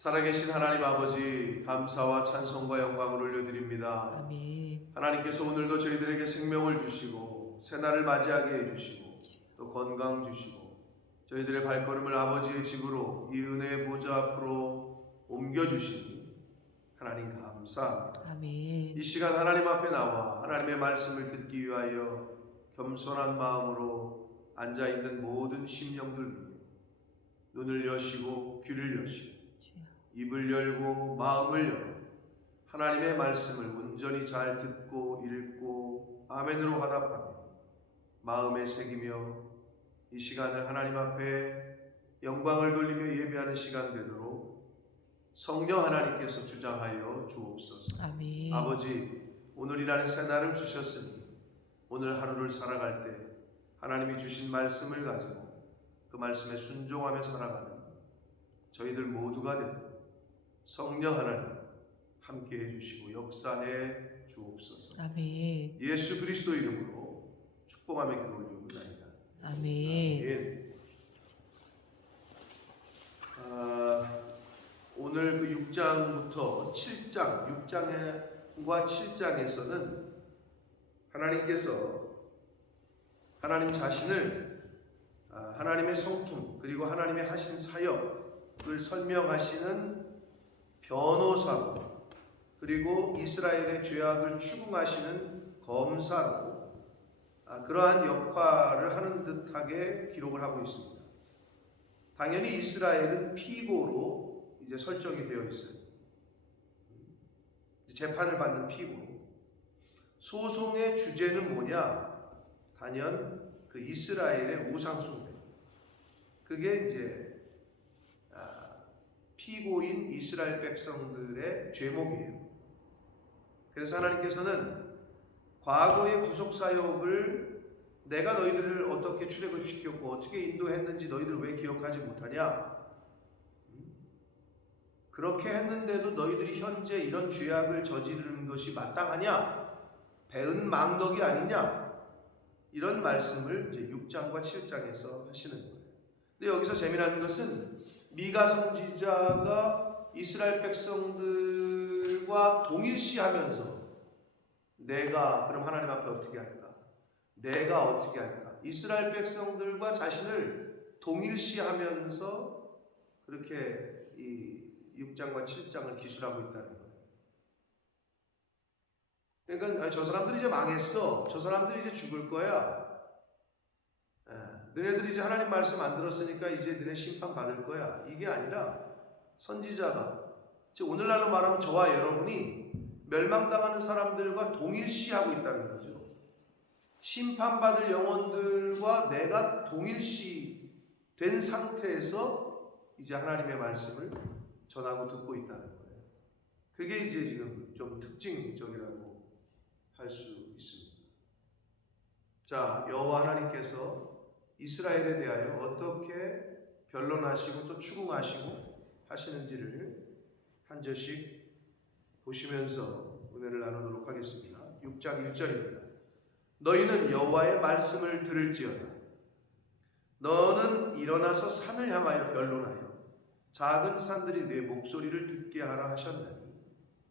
살아계신 하나님 아버지, 감사와 찬송과 영광을 올려드립니다. 아멘. 하나님께서 오늘도 저희들에게 생명을 주시고 새날을 맞이하게 해주시고 또 건강 주시고 저희들의 발걸음을 아버지의 집으로 이 은혜의 보좌 앞으로 옮겨주시니 하나님 감사합니다. 아멘. 이 시간 하나님 앞에 나와 하나님의 말씀을 듣기 위하여 겸손한 마음으로 앉아있는 모든 심령들 위해 눈을 여시고 귀를 여시고 입을 열고 마음을 열어 하나님의 말씀을 온전히 잘 듣고 읽고 아멘으로 화답하며 마음에 새기며 이 시간을 하나님 앞에 영광을 돌리며 예배하는 시간 되도록 성령 하나님께서 주장하여 주옵소서. 아멘. 아버지, 오늘이라는 새날을 주셨으니 오늘 하루를 살아갈 때 하나님이 주신 말씀을 가지고 그 말씀에 순종하며 살아가는 저희들 모두가 되도록 성령 하나님 함께 해주시고 역사해 주옵소서. 아멘. 예수 그리스도 이름으로 축복하며 기도 올리옵나이다. 아멘. 오늘 그 6장부터 7장, 6장과 7장에서는 하나님께서 하나님 자신을 하나님의 성품 그리고 하나님의 하신 사역을 설명하시는 변호사로 그리고 이스라엘의 죄악을 추궁하시는 검사로 그러한 역할을 하는 듯하게 기록을 하고 있습니다. 당연히 이스라엘은 피고로 이제 설정이 되어 있어요. 재판을 받는 피고로. 소송의 주제는 뭐냐? 단연 그 이스라엘의 우상숭배. 그게 이제 피고인 이스라엘 백성들의 죄목이에요. 그래서 하나님께서는 과거의 구속사역을 내가 너희들을 어떻게 출애굽 시켰고 어떻게 인도했는지 너희들 왜 기억하지 못하냐? 그렇게 했는데도 너희들이 현재 이런 죄악을 저지르는 것이 마땅하냐? 배은 망덕이 아니냐? 이런 말씀을 이제 6장과 7장에서 하시는 거예요. 근데 여기서 재미나는 것은 미가 선지자가 이스라엘 백성들과 동일시하면서 내가 그럼 하나님 앞에 어떻게 할까? 내가 어떻게 할까? 이스라엘 백성들과 자신을 동일시하면서 그렇게 이 6장과 7장을 기술하고 있다는 거예요. 그러니까 저 사람들이 이제 망했어. 저 사람들이 이제 죽을 거야. 너네들이 이제 하나님 말씀 안 들었으니까 이제 너네 심판 받을 거야. 이게 아니라 선지자가 즉 오늘날로 말하면 저와 여러분이 멸망당하는 사람들과 동일시하고 있다는 거죠. 심판받을 영혼들과 내가 동일시 된 상태에서 이제 하나님의 말씀을 전하고 듣고 있다는 거예요. 그게 이제 지금 좀 특징적이라고 할 수 있습니다. 자, 여호와 하나님께서 이스라엘에 대하여 어떻게 변론하시고 또 추궁하시고 하시는지를 한 절씩 보시면서 은혜를 나누도록 하겠습니다. 6장 1절입니다. 너희는 여호와의 말씀을 들을지어다. 너는 일어나서 산을 향하여 변론하여 작은 산들이 내 목소리를 듣게 하라 하셨나니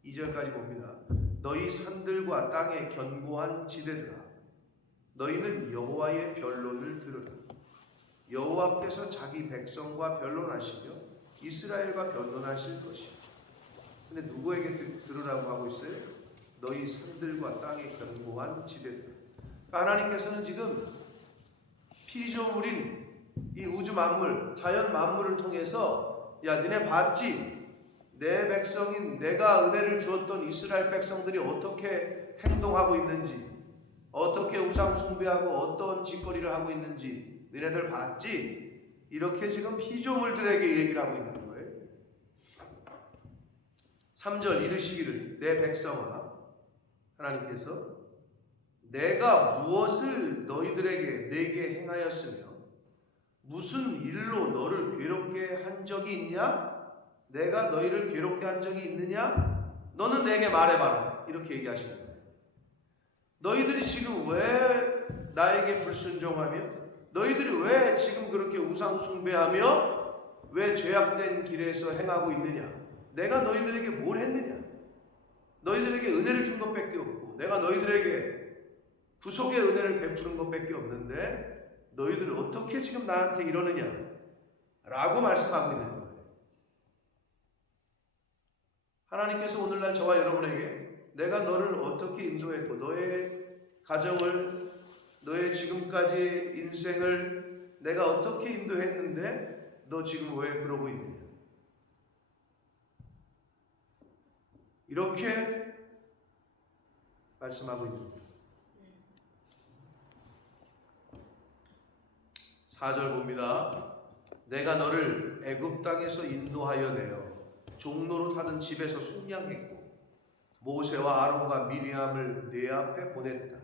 2절까지 봅니다. 너희 산들과 땅의 견고한 지대들아 너희는 여호와의 변론을 들으라. 여호와께서 자기 백성과 변론하시며 이스라엘과 변론하실 것이야. 근데 누구에게 들으라고 하고 있어요? 너희 산들과 땅의 견고한 지대들. 그러니까 하나님께서는 지금 피조물인 이 우주 만물, 자연 만물을 통해서 야 너네 봤지? 내 백성인 내가 은혜를 주었던 이스라엘 백성들이 어떻게 행동하고 있는지 어떻게 우상 숭배하고 어떤 짓거리를 하고 있는지 너네들 봤지? 이렇게 지금 피조물들에게 얘기를 하고 있는 거예요. 3절 이르시기를 내 백성아 하나님께서 내가 무엇을 너희들에게 내게 행하였으며 무슨 일로 너를 괴롭게 한 적이 있냐? 내가 너희를 괴롭게 한 적이 있느냐? 너는 내게 말해봐라. 이렇게 얘기하시는 거예요. 너희들이 지금 왜 나에게 불순종하며 너희들이 왜 지금 그렇게 우상 숭배하며 왜 죄악된 길에서 행하고 있느냐? 내가 너희들에게 뭘 했느냐? 너희들에게 은혜를 준 것밖에 없고 내가 너희들에게 구속의 은혜를 베푸는 것밖에 없는데 너희들 어떻게 지금 나한테 이러느냐? 라고 말씀하고 있는 거예요. 하나님께서 오늘날 저와 여러분에게 내가 너를 어떻게 인도했고 너의 가정을 너의 지금까지의 인생을 내가 어떻게 인도했는데 너 지금 왜 그러고 있느냐? 이렇게 말씀하고 있는 겁니다. 4절 봅니다. 내가 너를 애굽 땅에서 인도하여 내어 종로로 타던 집에서 속량했고 모세와 아론과 미리암을 내 앞에 보냈다.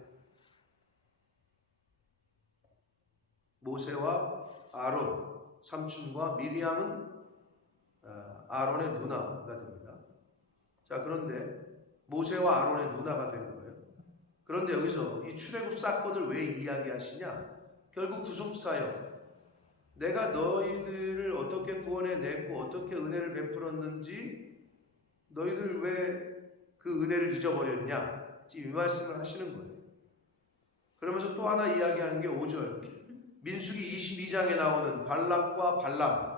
모세와 아론 삼촌과 미리암은 아론의 누나가 됩니다. 자, 그런데 모세와 아론의 누나가 되는 거예요. 그런데 여기서 이 출애굽 사건을 왜 이야기하시냐? 결국 구속사역, 내가 너희들을 어떻게 구원해 냈고 어떻게 은혜를 베풀었는지 너희들 왜 그 은혜를 잊어버렸냐? 지금 이 말씀을 하시는 거예요. 그러면서 또 하나 이야기하는 게 5절 민수기 22장에 나오는 발락과 발람.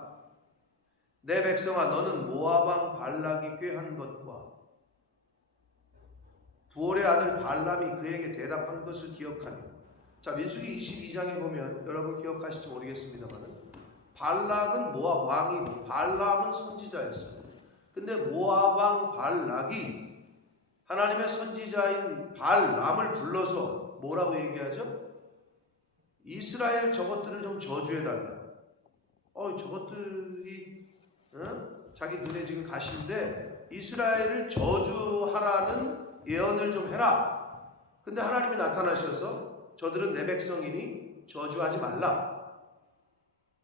내 백성아 너는 모압 왕 발락이 꾀한 것과 부올의 아들 발람이 그에게 대답한 것을 기억하며. 자, 민수기 22장에 보면 여러분 기억하실지 모르겠습니다만 발락은 모압 왕이고 발람은 선지자였어요. 근데 모압 왕 발락이 하나님의 선지자인 발람을 불러서 뭐라고 얘기하죠? 이스라엘 저것들을 좀 저주해달라. 저것들이 자기 눈에 지금 가시인데 이스라엘을 저주하라는 예언을 좀 해라. 근데 하나님이 나타나셔서 저들은 내 백성이니 저주하지 말라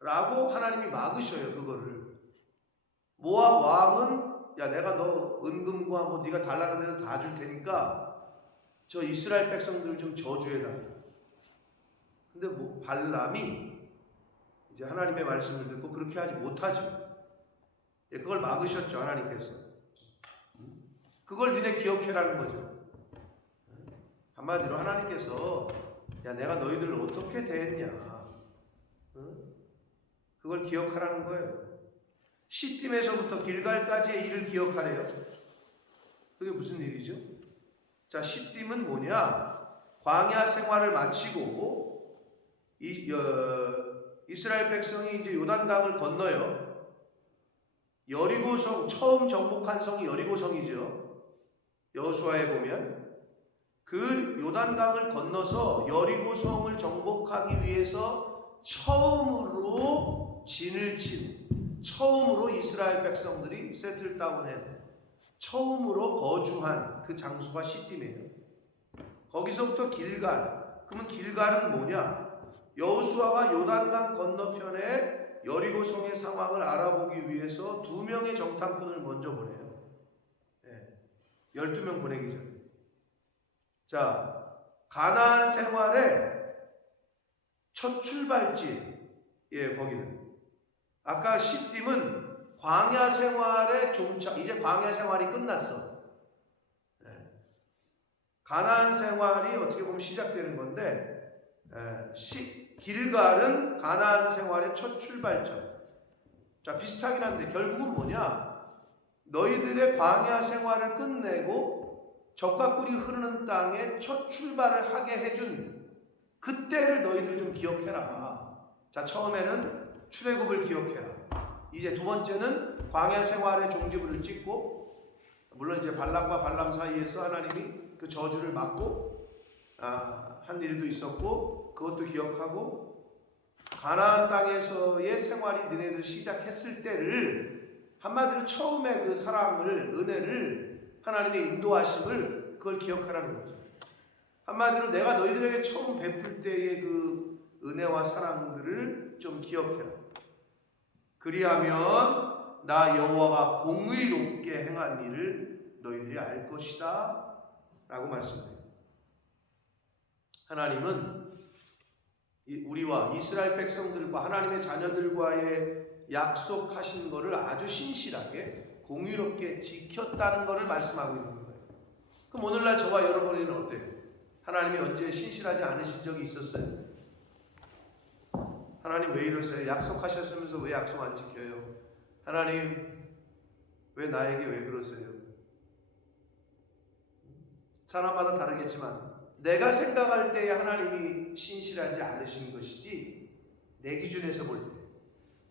라고 하나님이 막으셔요. 그거를. 모압 왕은 야, 내가 너 은금과 뭐 네가 달라는 데는 다 줄 테니까 저 이스라엘 백성들을 좀 저주해달라. 근데 뭐 발람이 이제 하나님의 말씀을 듣고 그렇게 하지 못하죠. 그걸 막으셨죠, 하나님께서. 그걸 니네 기억해라는 거죠. 한마디로 하나님께서 야, 내가 너희들을 어떻게 대했냐, 그걸 기억하라는 거예요. 시딤에서부터 길갈까지의 일을 기억하래요. 그게 무슨 일이죠? 자, 시딤은 뭐냐? 광야 생활을 마치고 이스라엘 백성이 이제 요단강을 건너요. 여리고성, 처음 정복한 성이 여리고성이죠. 여호수아에 보면 그 요단강을 건너서 여리고성을 정복하기 위해서 처음으로 진을 친, 처음으로 이스라엘 백성들이 세틀다운한, 처음으로 거주한 그 장소가 시딤이에요. 거기서부터 길갈. 그러면 길갈은 뭐냐? 여호수아가 요단강 건너편에 여리고성의 상황을 알아보기 위해서 2명의 정탐꾼을 먼저 보내요. 12명 보내기 전에. 자, 가나안 생활의 첫 출발지, 거기는. 아까 시딤은 광야 생활의 종착. 이제 광야 생활이 끝났어. 가나안 생활이 어떻게 보면 시작되는 건데, 길갈은 가나안 생활의 첫 출발점. 자, 비슷하긴 한데 결국은 뭐냐? 너희들의 광야 생활을 끝내고 적과 꿀이 흐르는 땅에 첫 출발을 하게 해준 그때를 너희들 좀 기억해라. 자, 처음에는 출애굽을 기억해라. 이제 두 번째는 광야 생활의 종지부를 찍고, 물론 이제 발락과 발람 사이에서 하나님이 그 저주를 막고 한 일도 있었고 그것도 기억하고, 가나안 땅에서의 생활이 너네들 시작했을 때를, 한마디로 처음에 그 사랑을, 은혜를, 하나님의 인도하심을, 그걸 기억하라는 거죠. 한마디로 내가 너희들에게 처음 베풀 때의 그 은혜와 사랑들을 좀 기억해라. 그리하면 나 여호와가 공의롭게 행한 일을 너희들이 알 것이다 라고 말씀해요. 하나님은 우리와 이스라엘 백성들과 하나님의 자녀들과의 약속하신 거를 아주 신실하게 공의롭게 지켰다는 것을 말씀하고 있는 거예요. 그럼 오늘날 저와 여러분에게는 어때요? 하나님이 언제 신실하지 않으신 적이 있었어요? 하나님 왜 이러세요? 약속하셨으면서 왜 약속 안 지켜요? 하나님 왜 나에게 왜 그러세요? 사람마다 다르겠지만 내가 생각할 때에 하나님이 신실하지 않으신 것이지 내 기준에서 볼 때.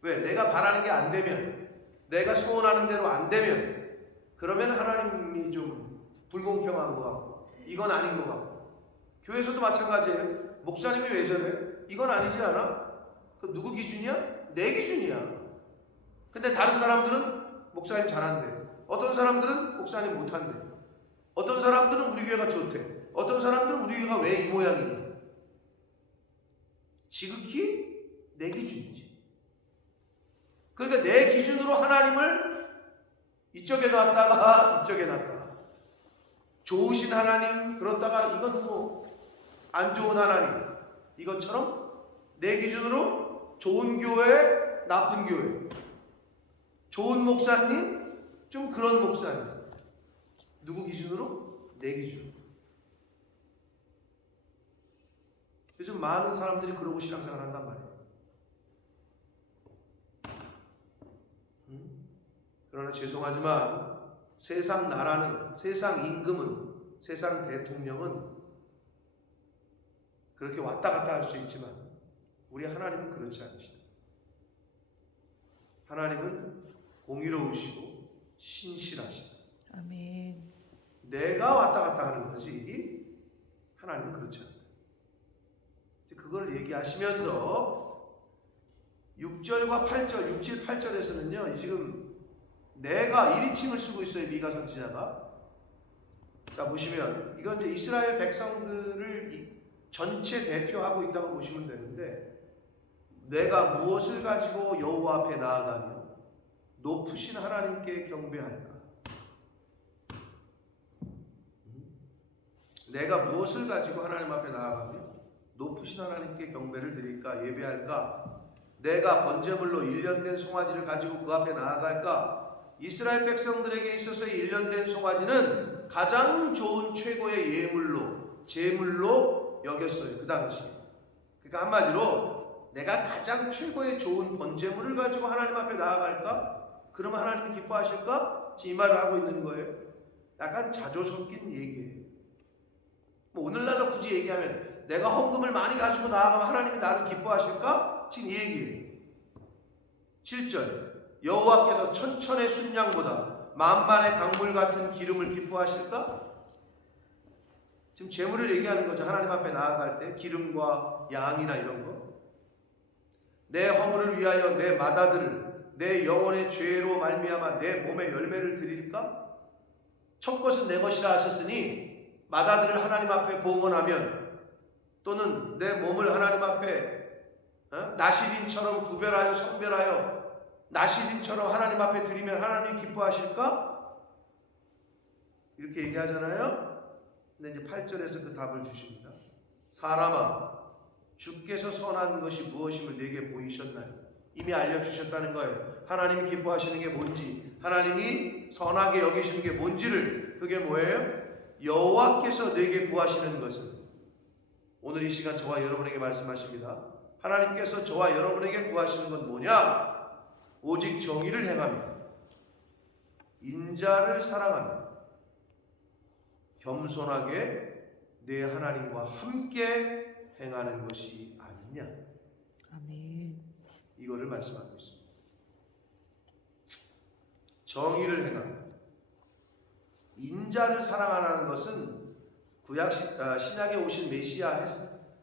왜? 내가 바라는 게 안 되면, 내가 소원하는 대로 안 되면, 그러면 하나님이 좀 불공평한 것 같고 이건 아닌 것 같고. 교회에서도 마찬가지예요. 목사님이 왜 저래? 이건 아니지 않아? 그 누구 기준이야? 내 기준이야. 근데 다른 사람들은 목사님 잘한대. 어떤 사람들은 목사님 못한대. 어떤 사람들은 우리 교회가 좋대. 어떤 사람들은 우리 교회가 왜 이 모양이냐. 지극히 내 기준이지. 그러니까 내 기준으로 하나님을 이쪽에 놨다가 이쪽에 놨다가, 좋으신 하나님 그렇다가 이건 뭐 안 좋은 하나님, 이것처럼 내 기준으로 좋은 교회, 나쁜 교회, 좋은 목사님, 좀 그런 목사님. 누구 기준으로? 내 기준으로. 요즘 많은 사람들이 그러고 신앙생활 한단 말이에요. 그러나 죄송하지만 세상 나라는, 세상 임금은, 세상 대통령은 그렇게 왔다 갔다 할 수 있지만 우리 하나님은 그렇지 않으시다. 하나님은 공의로우시고 신실하시다. 아멘. 내가 왔다 갔다 하는 거지 하나님은 그렇지 않다. 그걸 얘기하시면서 6절과 8절, 6, 7, 8절에서는요 지금 내가 1인칭을 쓰고 있어요. 미가 선지자가. 자 보시면 이건 이제 이스라엘 백성들을 전체 대표하고 있다고 보시면 되는데, 내가 무엇을 가지고 여호와 앞에 나아가며 높으신 하나님께 경배할까? 내가 무엇을 가지고 하나님 앞에 나아가며 높으신 하나님께 경배를 드릴까? 예배할까? 내가 번제물로 1년 된 송아지를 가지고 그 앞에 나아갈까? 이스라엘 백성들에게 있어서 1년 된 송아지는 가장 좋은 최고의 예물로, 제물로 여겼어요. 그 당시. 그러니까 한마디로 내가 가장 최고의 좋은 번제물을 가지고 하나님 앞에 나아갈까? 그러면 하나님이 기뻐하실까? 지금 이 말을 하고 있는 거예요. 약간 자조 섞인 얘기예요. 뭐 오늘날로 굳이 얘기하면 내가 헌금을 많이 가지고 나아가면 하나님이 나를 기뻐하실까? 지금 이 얘기예요. 7절 여호와께서 천천의 순양보다 만만의 강물 같은 기름을 기뻐하실까? 지금 재물을 얘기하는 거죠. 하나님 앞에 나아갈 때 기름과 양이나 이런 거. 내 허물을 위하여 내 마다들을 내 영혼의 죄로 말미암아 내 몸의 열매를 드릴까? 첫 것은 내 것이라 하셨으니 마다들을 하나님 앞에 봉헌하면, 또는 내 몸을 하나님 앞에 나시린처럼 구별하여 성별하여 나시린처럼 하나님 앞에 드리면 하나님 기뻐하실까? 이렇게 얘기하잖아요. 근데 이제 8절에서 그 답을 주십니다. 사람아, 주께서 선한 것이 무엇임을 내게 보이셨나요? 이미 알려주셨다는 거예요. 하나님이 기뻐하시는 게 뭔지, 하나님이 선하게 여기시는 게 뭔지를. 그게 뭐예요? 여호와께서 내게 구하시는 것은, 오늘 이 시간 저와 여러분에게 말씀하십니다. 하나님께서 저와 여러분에게 구하시는 건 뭐냐? 오직 정의를 행하며 인자를 사랑하며 겸손하게 내 하나님과 함께 행하는 것이 아니냐. 아멘. 이거를 말씀하고 있습니다. 정의를 행하며 인자를 사랑하라는 것은 신약에 오신 메시아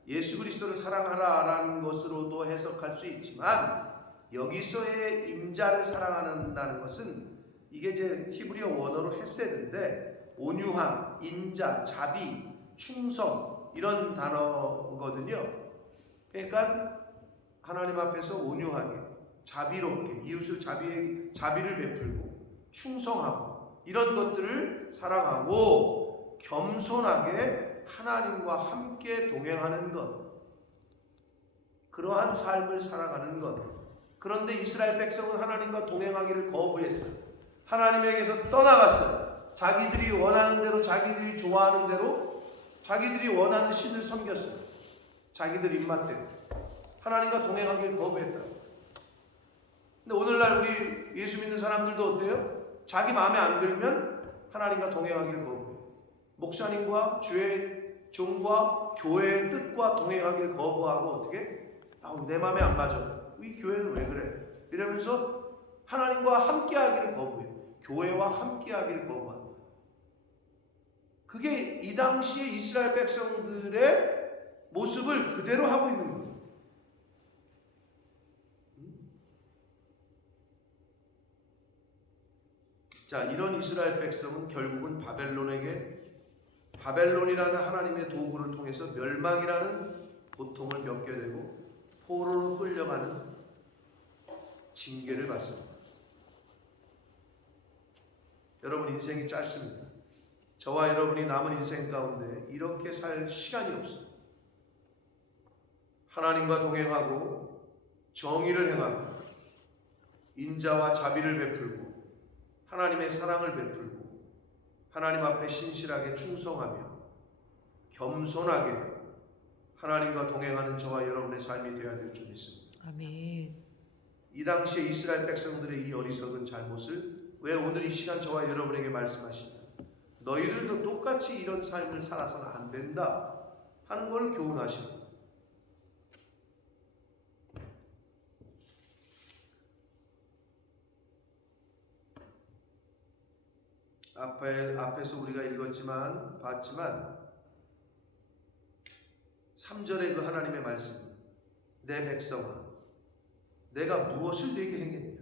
예수 그리스도를 사랑하라라는 것으로도 해석할 수 있지만, 여기서의 인자를 사랑한다는 것은 이게 이제 히브리어 원어로 헤세드인데 온유함, 인자, 자비, 충성 이런 단어거든요. 그러니까 하나님 앞에서 온유하게, 자비롭게, 이웃을 자비를 베풀고 충성하고 이런 것들을 사랑하고 겸손하게 하나님과 함께 동행하는 것, 그러한 삶을 살아가는 것, 그런데 이스라엘 백성은 하나님과 동행하기를 거부했어요. 하나님에게서 떠나갔어요. 자기들이 원하는 대로, 자기들이 좋아하는 대로, 자기들이 원하는 신을 섬겼어요. 자기들 입맛대로 하나님과 동행하기를 거부했다. 근데 오늘날 우리 예수 믿는 사람들도 어때요? 자기 마음에 안 들면 하나님과 동행하기를 거부해요. 목사님과 주의 종과 교회의 뜻과 동행하기를 거부하고 어떻게? 내 마음에 안 맞아. 이 교회는 왜 그래? 이러면서 하나님과 함께하기를 거부해요. 교회와 함께하기를 거부합니다. 그게 이 당시에 이스라엘 백성들의 모습을 그대로 하고 있는 거예요. 자, 이런 이스라엘 백성은 결국은 바벨론이라는 하나님의 도구를 통해서 멸망이라는 고통을 겪게 되고 포로로 끌려가는 징계를 받습니다. 여러분, 인생이 짧습니다. 저와 여러분이 남은 인생 가운데 이렇게 살 시간이 없어요. 하나님과 동행하고 정의를 행하고 인자와 자비를 베풀고 하나님의 사랑을 베풀고 하나님 앞에 신실하게 충성하며 겸손하게 하나님과 동행하는 저와 여러분의 삶이 되어야 될 줄 믿습니다. 아멘. 이 당시에 이스라엘 백성들의 이 어리석은 잘못을 왜 오늘 이 시간 저와 여러분에게 말씀하시냐? 너희들도 똑같이 이런 삶을 살아서는 안 된다 하는 걸 교훈하시고, 앞에서 우리가 봤지만 3절의 그 하나님의 말씀, 내 백성아 내가 무엇을 네게 행했냐?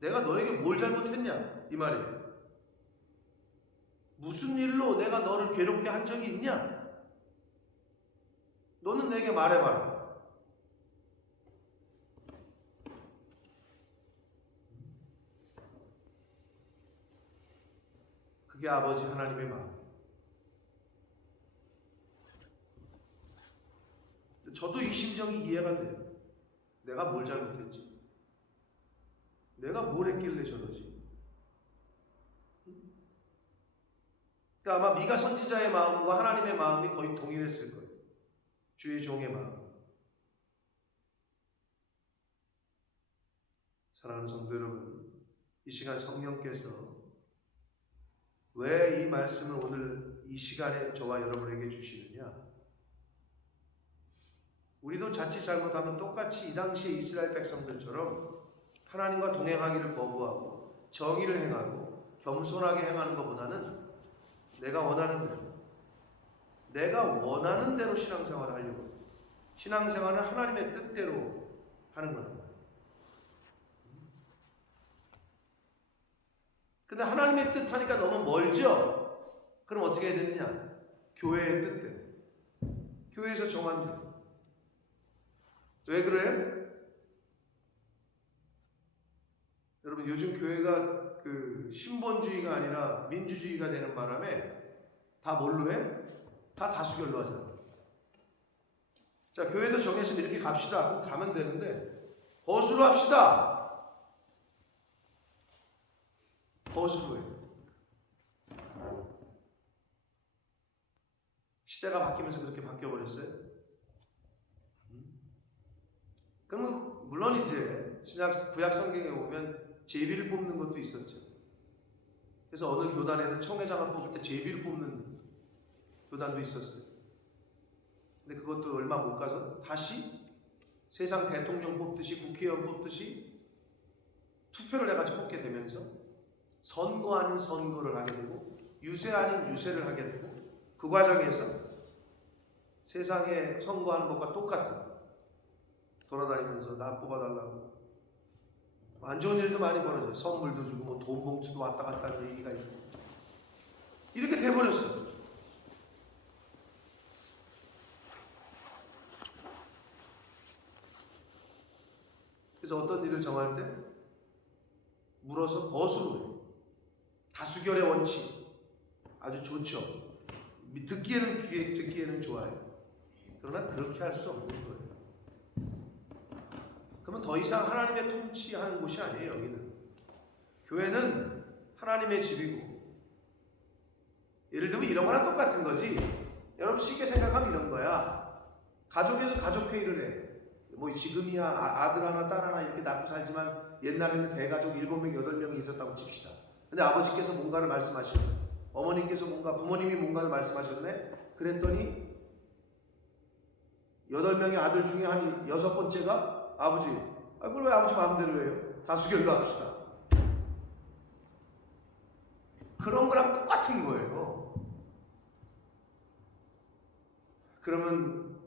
내가 너에게 뭘 잘못했냐? 이 말이에요. 무슨 일로 내가 너를 괴롭게 한 적이 있냐? 너는 내게 말해봐라. 그게 아버지 하나님의 마음. 저도 이 심정이 이해가 돼요. 내가 뭘 잘못했지? 내가 뭘 했길래 저러지? 그러니까 아마 미가 선지자의 마음과 하나님의 마음이 거의 동일했을 거예요. 주의 종의 마음. 사랑하는 성도 여러분, 이 시간 성령께서 왜 이 말씀을 오늘 이 시간에 저와 여러분에게 주시느냐? 우리도 자칫 잘못하면 똑같이 이 당시에 이스라엘 백성들처럼 하나님과 동행하기를 거부하고 정의를 행하고 겸손하게 행하는 것보다는 내가 원하는 대로 신앙생활을 하려고 해요. 신앙생활은 하나님의 뜻대로 하는 겁니다. 근데 하나님의 뜻 하니까 너무 멀죠? 그럼 어떻게 해야 되느냐? 교회의 뜻대로. 교회에서 정한 대로. 왜 그래? 여러분, 요즘 교회가 그 신본주의가 아니라 민주주의가 되는 바람에 다 뭘로 해? 다 다수결로 하잖아. 자, 교회도 정했으면 이렇게 갑시다. 그럼 가면 되는데 거수로 합시다. 거수로 해. 시대가 바뀌면서 그렇게 바뀌어버렸어요. 그럼 물론 이제 구약 성경에 보면 제비를 뽑는 것도 있었죠. 그래서 어느 교단에는 청회장을 뽑을 때 제비를 뽑는 교단도 있었어요. 근데 그것도 얼마 못 가서 다시 세상 대통령 뽑듯이 국회의원 뽑듯이 투표를 해가지고 뽑게 되면서 선거 아닌 선거를 하게 되고 유세 아닌 유세를 하게 되고 그 과정에서 세상에 선거하는 것과 똑같은 돌아다니면서 나 뽑아달라고 안 좋은 일도 많이 벌어져요. 선물도 주고 뭐 돈 봉투도 왔다 갔다 하는 얘기가 있고 이렇게 돼버렸어요. 그래서 어떤 일을 정할 때 물어서 거수로 해요. 다수결의 원칙 아주 좋죠. 듣기에는 좋아요. 그러나 그렇게 할 수 없는 거예요. 그러면 더 이상 하나님의 통치하는 곳이 아니에요. 여기는 교회는 하나님의 집이고, 예를 들면 이런 거랑 똑같은 거지. 여러분 쉽게 생각하면 이런 거야. 가족에서 가족회의를 해. 뭐 지금이야 아들 하나 딸 하나 이렇게 낳고 살지만 옛날에는 대가족 7명 8명이 있었다고 칩시다. 근데 아버지께서 뭔가를 말씀하셨네, 어머님께서 부모님이 뭔가를 말씀하셨네. 그랬더니 8명의 아들 중에 한 6번째가 아버지, 그걸 왜 아버지 마음대로 해요? 다수결로 합시다. 그런 거랑 똑같은 거예요. 그러면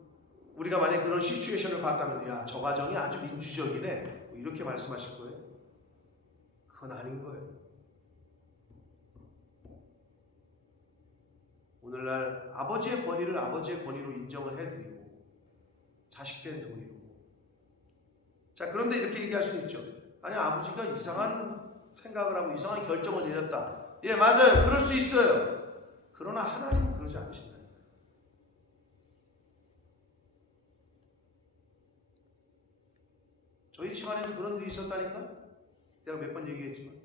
우리가 만약에 그런 시츄에이션을 봤다면, 야, 저 가정이 아주 민주적이네, 뭐 이렇게 말씀하실 거예요? 그건 아닌 거예요. 오늘날 아버지의 권위를 아버지의 권위로 인정을 해드리고, 자식된 도리로. 자, 그런데 이렇게 얘기할 수 있죠. 아니, 아버지가 이상한 생각을 하고 이상한 결정을 내렸다. 예, 맞아요. 그럴 수 있어요. 그러나 하나님은 그러지 않으신다. 저희 집안에도 그런 일이 있었다니까? 내가 몇 번 얘기했지만.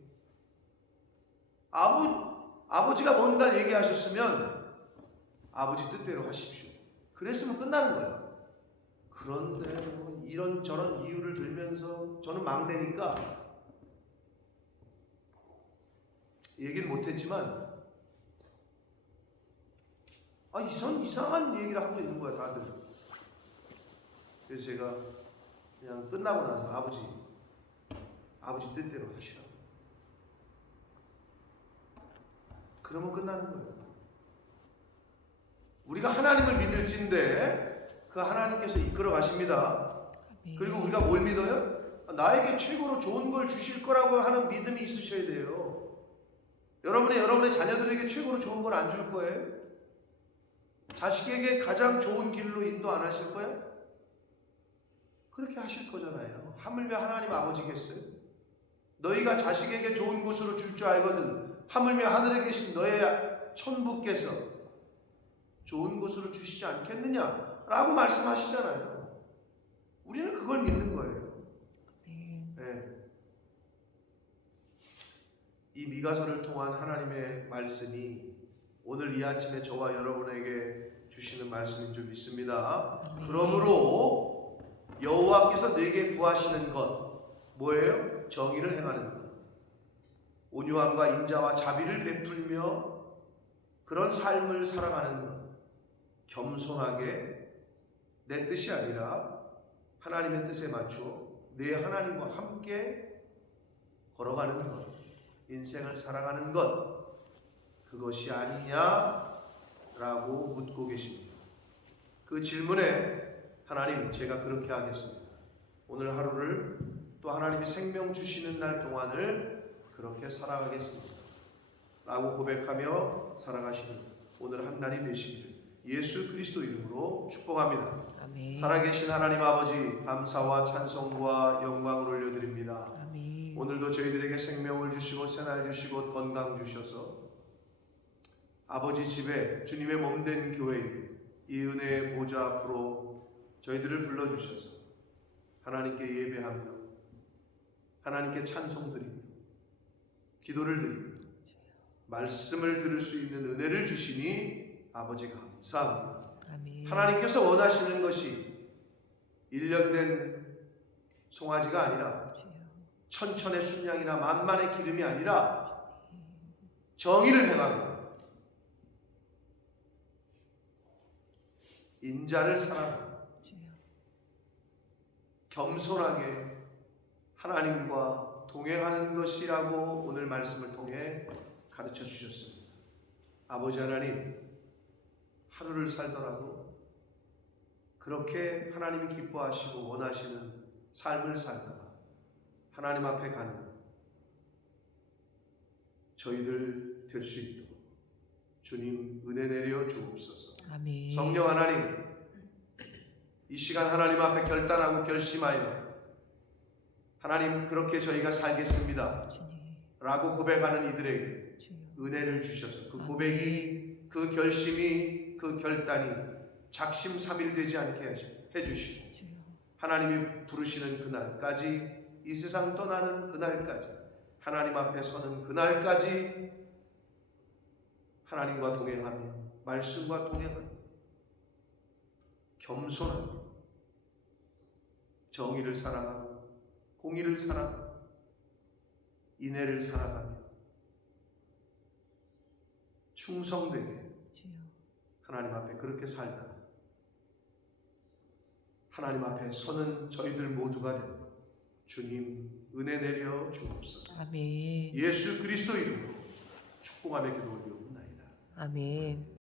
아버지가 뭔가를 얘기하셨으면 아버지 뜻대로 하십시오. 그랬으면 끝나는 거예요. 그런데 뭐 이런저런 이유를 들면서, 저는 막내니까 얘기는 못했지만, 이상한 얘기를 하고 있는 거야 다들. 그래서 제가 그냥 끝나고 나서 아버지 뜻대로 하시라고. 그러면 끝나는 거예요. 우리가 하나님을 믿을진데 그 하나님께서 이끌어 가십니다. 그리고 우리가 뭘 믿어요? 나에게 최고로 좋은 걸 주실 거라고 하는 믿음이 있으셔야 돼요. 여러분의 자녀들에게 최고로 좋은 걸 안 줄 거예요? 자식에게 가장 좋은 길로 인도 안 하실 거예요? 그렇게 하실 거잖아요. 하물며 하나님 아버지겠어요? 너희가 자식에게 좋은 곳으로 줄 줄 알거든 하물며 하늘에 계신 너의 천부께서 좋은 곳으로 주시지 않겠느냐라고 말씀하시잖아요. 우리는 그걸 믿는 거예요. 네. 이 미가서를 통한 하나님의 말씀이 오늘 이 아침에 저와 여러분에게 주시는 말씀인 줄 믿습니다. 그러므로 여호와께서 내게 구하시는 것 뭐예요? 정의를 행하는 것, 온유함과 인자와 자비를 베풀며 그런 삶을 살아가는 것, 겸손하게 내 뜻이 아니라 하나님의 뜻에 맞추어 내 하나님과 함께 걸어가는 것, 인생을 살아가는 것, 그것이 아니냐라고 묻고 계십니다. 그 질문에 하나님, 제가 그렇게 하겠습니다. 오늘 하루를 또 하나님이 생명 주시는 날 동안을 그렇게 살아가겠습니다 라고 고백하며 살아가시는 오늘 한 날이 되시기를 예수 그리스도 이름으로 축복합니다. 아멘. 살아계신 하나님 아버지, 감사와 찬송과 영광을 올려드립니다. 아멘. 오늘도 저희들에게 생명을 주시고 새날 주시고 건강 주셔서 아버지 집에 주님의 몸된 교회에 이 은혜의 보좌 앞으로 저희들을 불러주셔서 하나님께 예배하며 하나님께 찬송드리며 기도를 드리며 말씀을 들을 수 있는 은혜를 주시니 아버지 감사합니다. 아멘. 하나님께서 원하시는 것이 1년 된 송아지가 아니라 천천의 순양이나 만만의 기름이 아니라 정의를 행하고 인자를 사랑하고 겸손하게 하나님과 동행하는 것이라고 오늘 말씀을 통해 가르쳐 주셨습니다. 아버지 하나님, 하루를 살더라도 그렇게 하나님이 기뻐하시고 원하시는 삶을 살다가 하나님 앞에 가는 저희들 될 수 있도록 주님 은혜 내려 주옵소서. 아멘. 성령 하나님, 이 시간 하나님 앞에 결단하고 결심하여 하나님 그렇게 저희가 살겠습니다 라고 고백하는 이들에게 은혜를 주셔서 그 고백이, 그 결심이, 그 결단이 작심삼일되지 않게 해주시고 하나님이 부르시는 그날까지, 이 세상 떠나는 그날까지, 하나님 앞에 서는 그날까지 하나님과 동행하며 말씀과 동행하며 겸손하며 정의를 사랑하고 공의를 사랑하며 인애를 사랑하며 충성되게 주여. 하나님 앞에 그렇게 살다가 하나님 앞에 서는 저희들 모두가 되는 주님 은혜 내려 주옵소서. 아멘. 예수 그리스도 이름으로 축복하며 기도 올리옵나이다. 아멘.